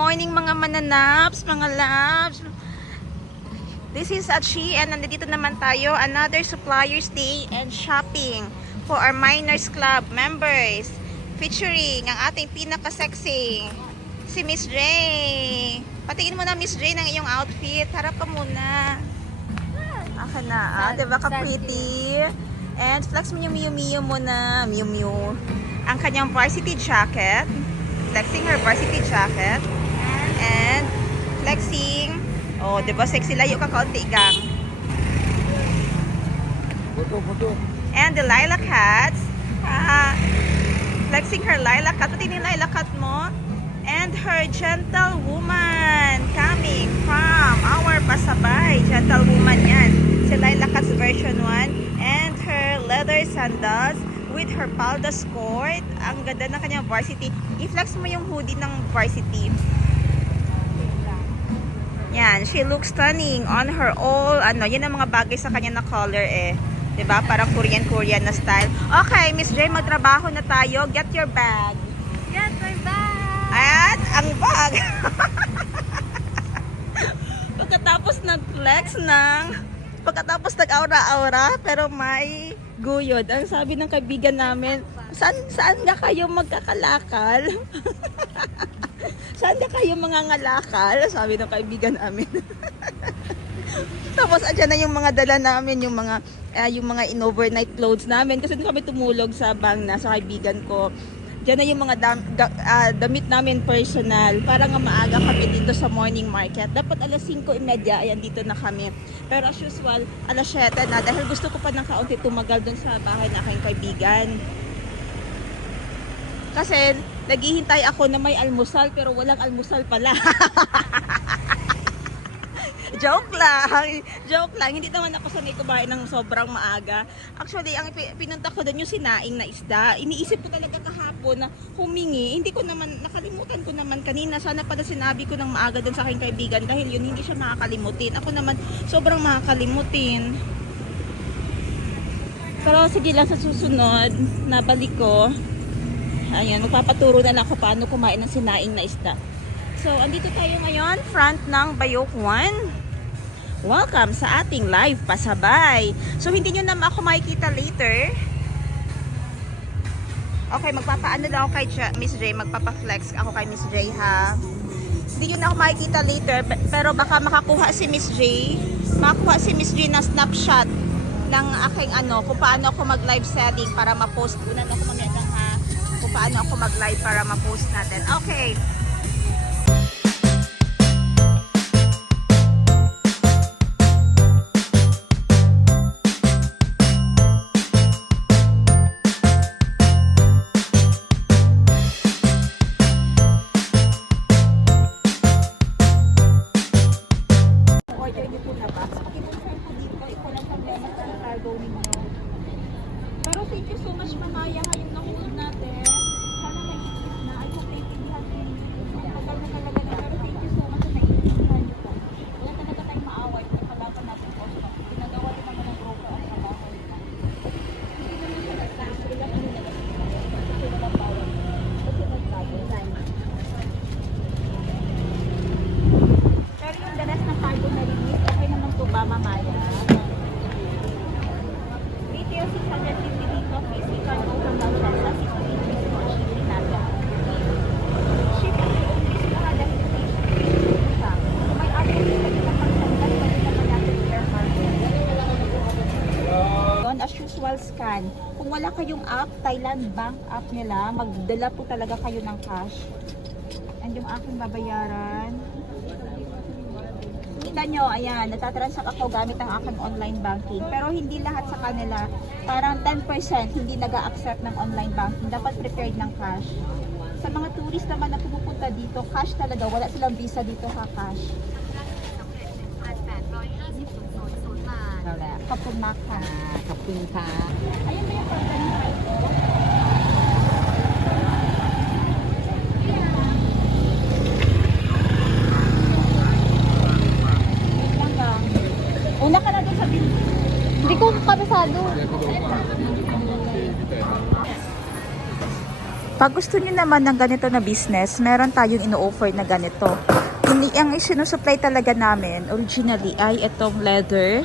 morning mga mananaps, mga labs. This is Achi and nandito naman tayo. Another suppliers day and shopping for our Miners Club members. Featuring ang ating pinaka-sexy, si Miss Ray. Patingin mo na Miss Ray ng iyong outfit. Harap ka muna. Aka na, diba ka-pretty? And flex mo yung Miu Miu muna. Miu Miu. Ang kanyang varsity jacket. Flexing her varsity jacket. And flexing. Oh, diba sexy? Layo ka kaunti gang. And the lilac hats. Flexing her lilac hat. Pati yung lilac hat mo. And her gentlewoman coming from our Pasabay. Gentlewoman yan. Si lilac hats version 1. And her leather sandals with her palda skirt. Ang ganda ng kanyang varsity. I-flex mo yung hoodie ng varsity. Yan, she looks stunning on her all, yan ang mga bagay sa kanya na color eh. 'Di ba? Parang Korean na style. Okay, Miss J, magtrabaho na tayo. Get your bag. Get my bag! At ang bag. Pagkatapos nag-aura-aura, pero may guyod. Ang sabi ng kaibigan namin, saan nga kayo magkakalakal? Saan na kayo mga ngalakal? Sabi ng kaibigan namin. Tapos andyan na yung mga dala namin, yung mga in-overnight clothes namin. Kasi doon kami tumulog sa Bangna sa kaibigan ko. Diyan na yung mga damit namin personal. Para nga maaga kami dito sa morning market. Dapat alas 5:30, ayan dito na kami. Pero as usual, alas 7 na. Dahil gusto ko pa ng kaunti tumagal doon sa bahay na aking kaibigan. Kasi naghihintay ako na may almusal pero walang almusal pala. Joke lang. Hindi naman ako sanay kumain ng sobrang maaga. Actually, ang pinunta ko doon yung sinaing na isda. Iniisip ko talaga kahapon na humingi. Nakalimutan ko naman kanina. Sana pala sinabi ko ng maaga doon sa aking kaibigan dahil yun hindi siya makakalimutin. Ako naman sobrang makakalimutin. Pero sige lang sa susunod, nabalik ko. Ayan, magpapaturo na lang ako paano kumain ng sinaing na isda. So, andito tayo ngayon, front ng Bayok 1. Welcome sa ating live pasabay. So, hindi nyo naman ako makikita later. Okay, magpapaano lang ako kay Miss J. Magpapa-flex ako kay Miss J, ha? Hindi nyo na ako makikita later, pero baka makakuha si Miss J. Makakuha si Miss J na snapshot ng aking kung paano ako mag-live selling para ma-post. Unan ako mamaya ha. Kung paano ako mag-live para ma-post natin. Okay. Order niyo po na box. Pag-confirm po dito, ito lang problema sa cargo ninyo. Pero thank you so much, Mamaya, yung nahulog natin. Sana may isip na. I hope naiintindihan niyo. Ang tagal na talaga na. Pero thank you so much na naiintindihan niyo po. Wala talaga tayong maaway. Pagkalaban natin po. Ginagawa din naman ng broker ang trabaho. Hindi naman siya nag-start. Sila lang yung nag-start. Kasi walang bawal. Kasi nag-start. Pero yung the rest ng cargo na release, okay naman po ba, Mamaya? Retail 650 dito, PC cargo hanggang sa 60 pesos po shipping natin. Shipping po, please mga dahil sa kung may address sa ilang pagsandan, pwede naman natin share cargo. Yun, as usual, scan. Kung wala kayong app, Thailand Bank app nila, magdala po talaga kayo ng cash. And yung aking babayaran, kita nyo, ayan, natatransact ako gamit ang aking online banking. Pero hindi lahat sa kanila, parang 10% hindi nag-a-accept ng online banking. Dapat prepared ng cash. Sa mga tourist naman na pumupunta dito, cash talaga. Wala silang visa dito ha, cash. Wala. Kapag maka. Kapag ka. Ayan ba yung company ko? Una ka na doon sa Hindi ko kabisado. Pag gusto niyo naman ng ganito na business, meron tayong ino-offer na ganito. Ang isinusupply talaga namin originally ay itong leather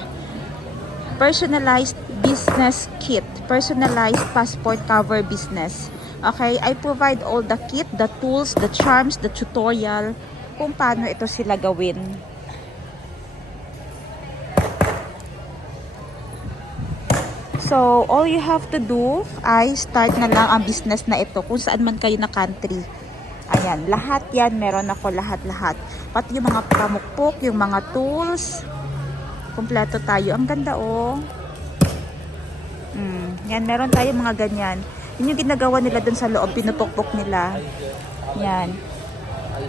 personalized business kit, personalized passport cover business. Okay, I provide all the kit, the tools, the charms, the tutorial kung paano ito sila gawin. So, all you have to do ay start na lang ang business na ito kung saan man kayo na country. Ayan, lahat yan, meron ako lahat-lahat. Pati yung mga pamukpok, yung mga tools, kumpleto tayo. Ang ganda oh. Yan, meron tayo mga ganyan. Yun yung ginagawa nila dun sa loob, pinupukpok nila. Yan.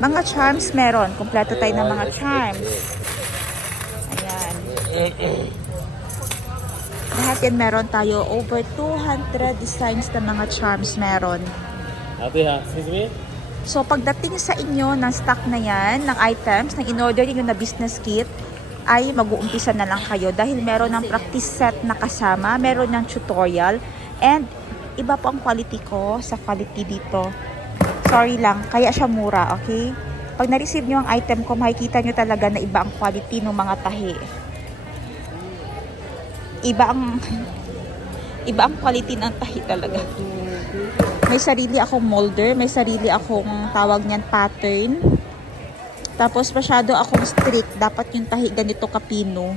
Mga charms meron, kumpleto tayo ng mga charms. Ayan. Lahat yan meron tayo. Over 200 designs na mga charms meron. Excuse me? So, pagdating sa inyo ng stock na yan, ng items, ng in-order nyo na business kit, ay mag-uumpisa na lang kayo dahil meron ng practice set na kasama, meron ng tutorial, and iba po ang quality ko sa quality dito. Sorry lang, kaya siya mura, okay? Pag na-receive nyo ang item ko, makikita nyo talaga na iba ang quality ng mga tahi. Iba ang quality ng tahi talaga. May sarili akong molder, may sarili akong tawag niyan pattern. Tapos masyado akong strict, dapat yung tahi ganito kapino.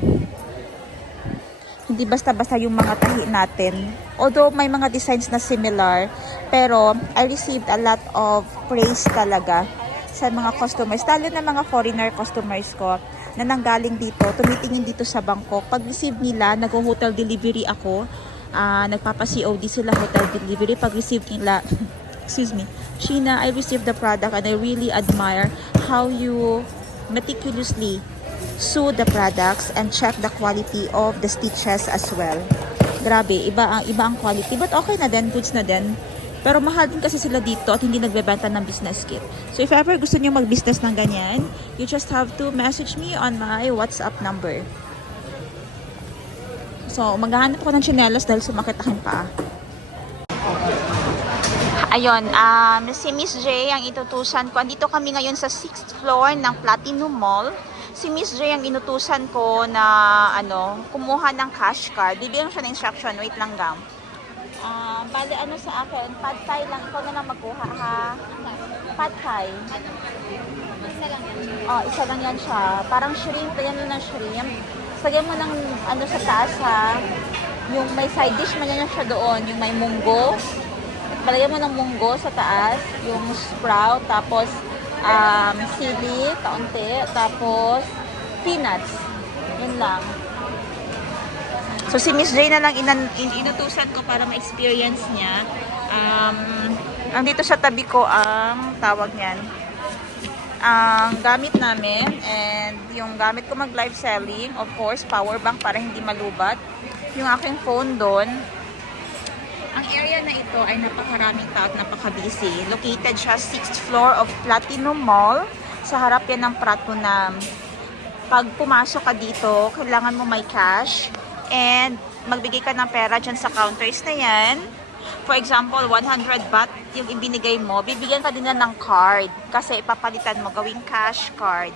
Hindi basta-basta yung mga tahi natin. Although may mga designs na similar, pero I received a lot of praise talaga sa mga customers, lalo na mga foreigner customers ko na nanggaling dito, tumitingin dito sa Bangkok. Pag receive nila, nag-hotel delivery ako, nagpapa-COD sila hotel delivery. Pag receive nila, excuse me, Sheena, I received the product and I really admire how you meticulously sew the products and check the quality of the stitches as well. Grabe, iba ang quality. But okay na din, goods na din. Pero mahal din kasi sila dito at hindi nagbebenta ng business kit. So if ever gusto niyo mag-business ng ganyan, you just have to message me on my WhatsApp number. So maghahanap ako ng tsinelas dahil sumakit aking paa. Ayun, si Miss J ang itutusan ko. Andito kami ngayon sa 6th floor ng Platinum Mall. Si Miss J ang inutusan ko na kumuha ng cash card. Bibigyan siya ng instruction. Wait lang gang. Bali sa akin, pad thai lang. Ikaw na lang magkuha ha. Pad thai. Isa lang yan. Oh, isa lang yan siya. Parang shrimp. Yan lang ng shrimp. Sagyan mo ng sa taas ha. Yung may side dish man yan siya doon. Yung may munggo. Palagyan mo ng munggo sa taas. Yung sprout. Tapos sili, kaunti. Tapos peanuts. Yun lang. So, si Miss J na lang inutusan ko para ma-experience niya. Andito sa tabi ko ang tawag niyan. Ang gamit namin and yung gamit ko mag-live selling, of course, power bank para hindi malubat. Yung aking phone doon. Ang area na ito ay napakaraming tao at napaka-busy. Located siya 6th floor of Platinum Mall. Sa harap yan ng Pratunam. Pag pumasok ka dito, kailangan mo may cash. And magbigay ka ng pera dyan sa counters na yan. For example, 100 baht yung ibinigay mo, bibigyan ka din na ng card. Kasi ipapalitan mo, gawing cash card.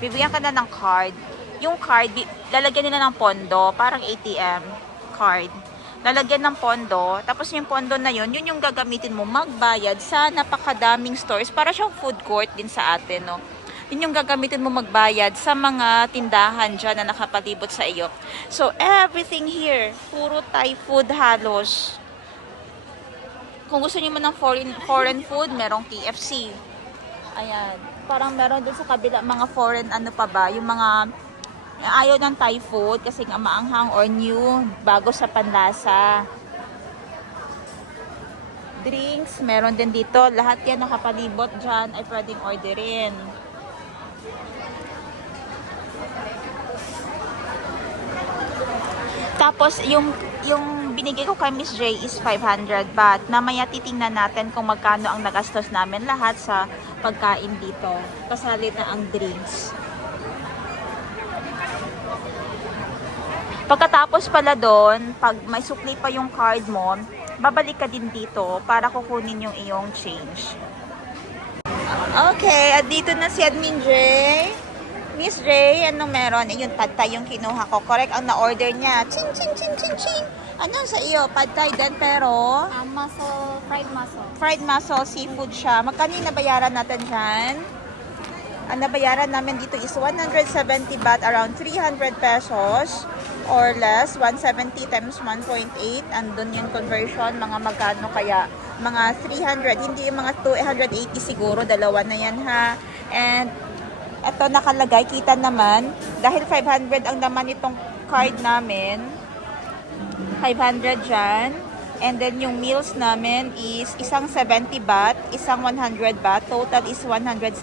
Bibigyan ka na ng card. Yung card, lalagyan nila ng pondo, parang ATM card. Lalagyan ng pondo, tapos yung pondo na yun yung gagamitin mo magbayad sa napakadaming stores. Para siyang food court din sa atin, no? Yun yung gagamitin mo magbayad sa mga tindahan dyan na nakapalibot sa iyo. So, everything here, puro Thai food halos. Kung gusto niyo mo ng foreign food, merong KFC. Ayan. Parang meron din sa kabila mga foreign yung mga ayaw ng Thai food kasi nga maanghang or new, bago sa panlasa. Drinks, meron din dito. Lahat yan nakapalibot dyan ay pwedeng orderin. Tapos, yung binigay ko kay Miss J is 500 baht. Namaya titingnan natin kung magkano ang nagastos namin lahat sa pagkain dito. Kasali na ang drinks. Pagkatapos pala doon, pag may sukli pa yung card mo, babalik ka din dito para kukunin yung iyong change. Okay, at dito na si Admin Jay. Miss Ray, anong meron? Yung pad thai yung kinuha ko. Correct ang na-order niya. Ching, ching, ching, ching, ching. Ano sa iyo? Pad thai din pero Mussel, fried mussel. fried mussel, seafood siya. Magkano yung nabayaran natin dyan? Ang nabayaran namin dito is 170 baht, around 300 pesos or less. 170 times 1.8. Andun yung conversion. Mga magkano kaya? Mga 300. Hindi yung mga 280 siguro. Dalawa na yan ha. And ito nakalagay. Kita naman. Dahil 500 ang naman itong card namin. 500 dyan. And then yung meals namin is isang 70 baht, isang 100 baht. Total is 170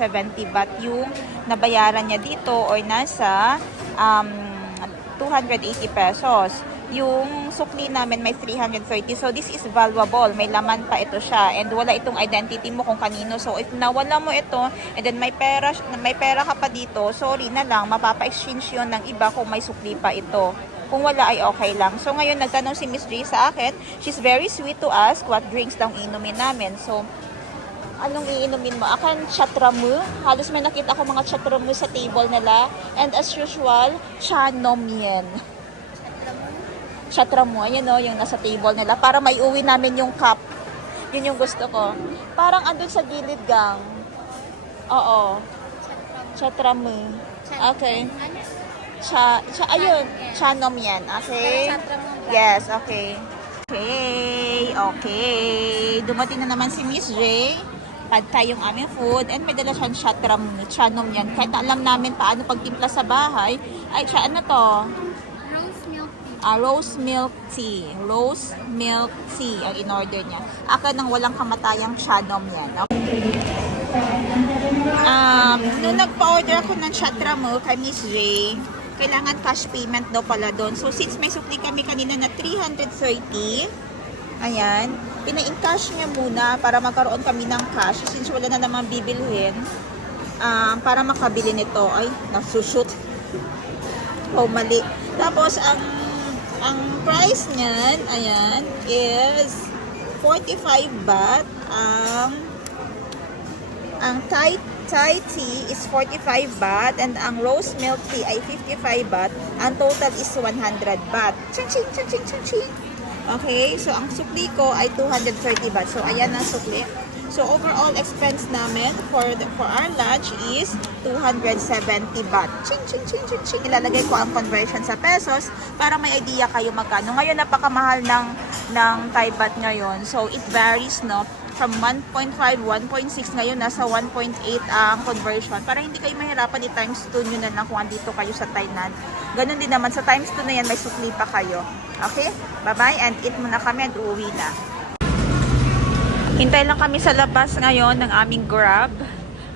baht yung nabayaran niya dito or nasa 280 pesos. Yung sukli namin may 330. So this is valuable. May laman pa ito siya. And wala itong identity mo kung kanino. So if nawala mo ito and then may pera ka pa dito, sorry na lang, mapapa-exchange yun ng iba kung may sukli pa ito. Kung wala ay okay lang. So ngayon nagtanong si Miss J sa akin. She's very sweet to ask what drinks daw inumin namin. So anong iinumin mo? Akan chatramu. Halos may nakita ko mga chatramu sa table nila. And as usual, chanomien. Chatramu. Ayan o, yung nasa table nila. Para may uwi namin yung cup. Yun yung gusto ko. Parang andun sa gilid gang. Oo. Chatramu. Okay. Ayun, chanom yan. Okay? Yes, okay. Okay. Dumating na naman si Miss J. Pad thai yung aming food. And may dala siyang chanom yan. Kahit alam namin paano pagtimpla sa bahay. Ay, ano to? Rose milk tea. Rose milk tea. Rose milk tea ang in-order niya. Akin ng walang kamatayang chanom yan. Okay. Nung nagpa-order ako ng chatramo kay Miss J, kailangan cash payment daw pala doon. So, since may sukli kami kanina na 330, ayan, pina-encash niya muna para magkaroon kami ng cash since wala na naman bibilhin para makabili nito. Ay, nasushoot. Oh, mali. Tapos, ang price niyan, ayan, is 45 baht. Ang Thai tea is 45 baht and ang rose milk tea ay 55 baht. Ang total is 100 baht. Ching ching ching ching ching ching. Okay, so ang sukli ko ay 230 baht. So ayan ang sukli. So overall expense namin for our lunch is 270 baht. Ching ching ching ching ching. Ilalagay ko ang conversion sa pesos para may idea kayo magkano. Ngayon napakamahal ng Thai baht ngayon. So it varies, no? From 1.5, 1.6 ngayon nasa 1.8 ang conversion. Para hindi kayo mahirapan, i-times 2 nyo na lang kung andito kayo sa Thailand. Ganon din naman, sa times 2 na yan, may sukli pa kayo. Okay? Bye-bye and eat muna kami at uuwi na. Hintay lang kami sa labas ngayon ng aming Grab.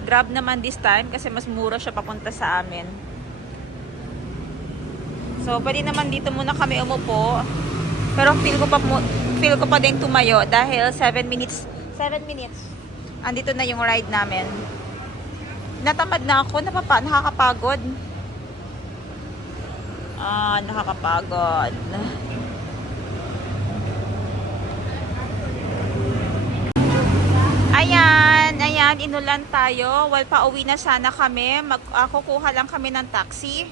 Grab naman this time kasi mas mura siya papunta sa amin. So, pwede naman dito muna kami umupo. Pero feel ko pa din tumayo dahil 7 minutes. Andito na yung ride namin. Natamad na ako. Nakakapagod. Nakakapagod. Ayan, inulan tayo. Well, pauwi na sana kami. Kukuha lang kami ng taxi.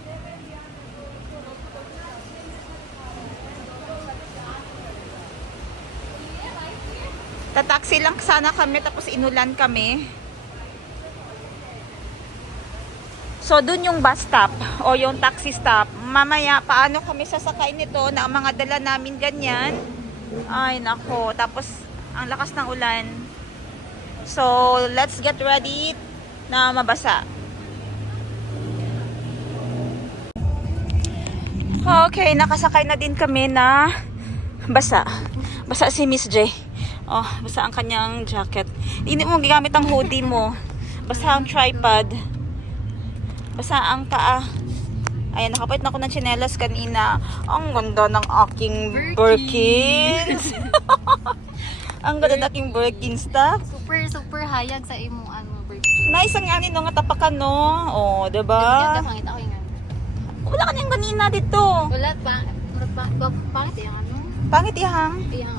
Tataxi lang sana kami tapos inulan kami. So, dun yung bus stop o yung taxi stop. Mamaya, paano kami sasakay nito na ang mga dala namin ganyan? Ay, nako. Tapos, ang lakas ng ulan. So, let's get ready na mabasa. Okay, nakasakay na din kami na basa. Basa si Miss J. Oh, basa ang kanyang jacket. Hindi mo gigamit ang hoodie mo. Basa ang tripod. Basa ang paa. Ayan, nakapait na ako ng tsinelas kanina. Ang ganda ng aking Birkins. Ang ganda ng aking Birkins ta. Super hayag sa imong birthday. Nice ang ani no nga tapakan no. Oh, 'di ba? Pangit ako yung Wala ka nang ganina dito. Wala pa. Pangit yung Pangit ihang. Yung